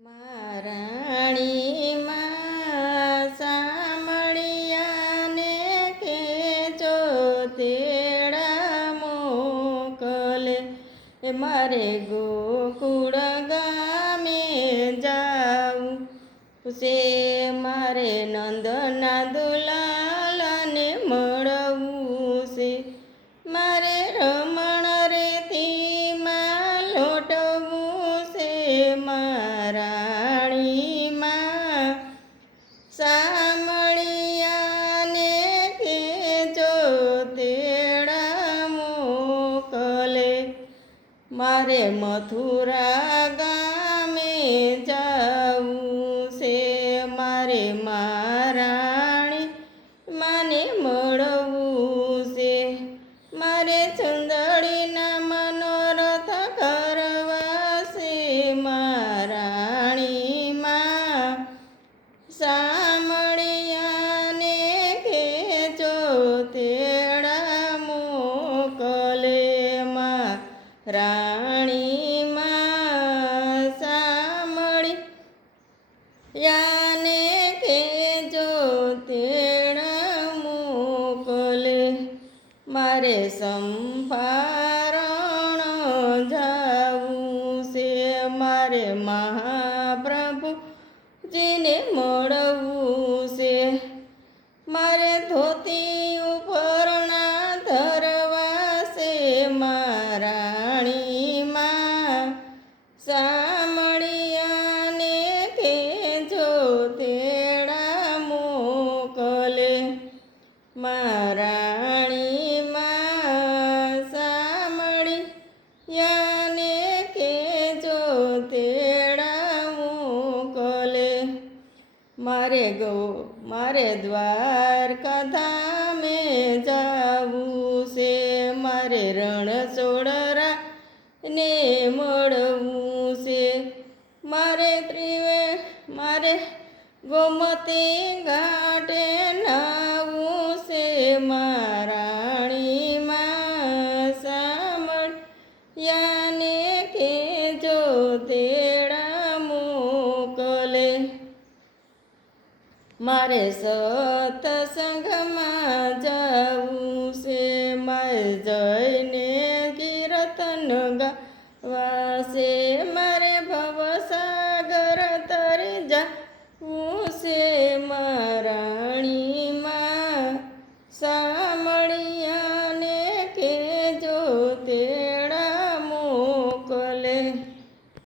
રાણી માં સામળિયાને કેજો તેડા મોકલે મારે ગોકુળ ગામે જાવું છે મારે નંદના દુલાલાને મળવું છે મારે રમણ રેતીમાં લોટવું છે રાણીમાં સામળિયાને કેજો તેડા મોકલે મારે મથુરા ગામે જાવું છે મારે મહારાણી માને મળવું છે મારે ચુંદડીના મનોરથ કરવા છે રાણીમાં સામળિયાને કેજો તેડા મોકલે રાણીમાં સામળિયાને કેજો તેડા મોકલે મારે સંભારણ જાવું છે મારે મહાપ્રભુજીને મળવું છે મારે ધોતી ઉપરના ધરવા છે રાણીમાં સામળિયાને કેજો તેડા મોકલે રાણીમાં સામળિયાને કેજો તેડા મોકલે મારે દ્વારકાધામે જાવું છે મારે રણછોડરાને મળવું છે મારે ગોમતી ઘાટે નાવું છે રાણીમાં સામળિયાને કેજો તેડા મોકલે મારે સત્સંગમાં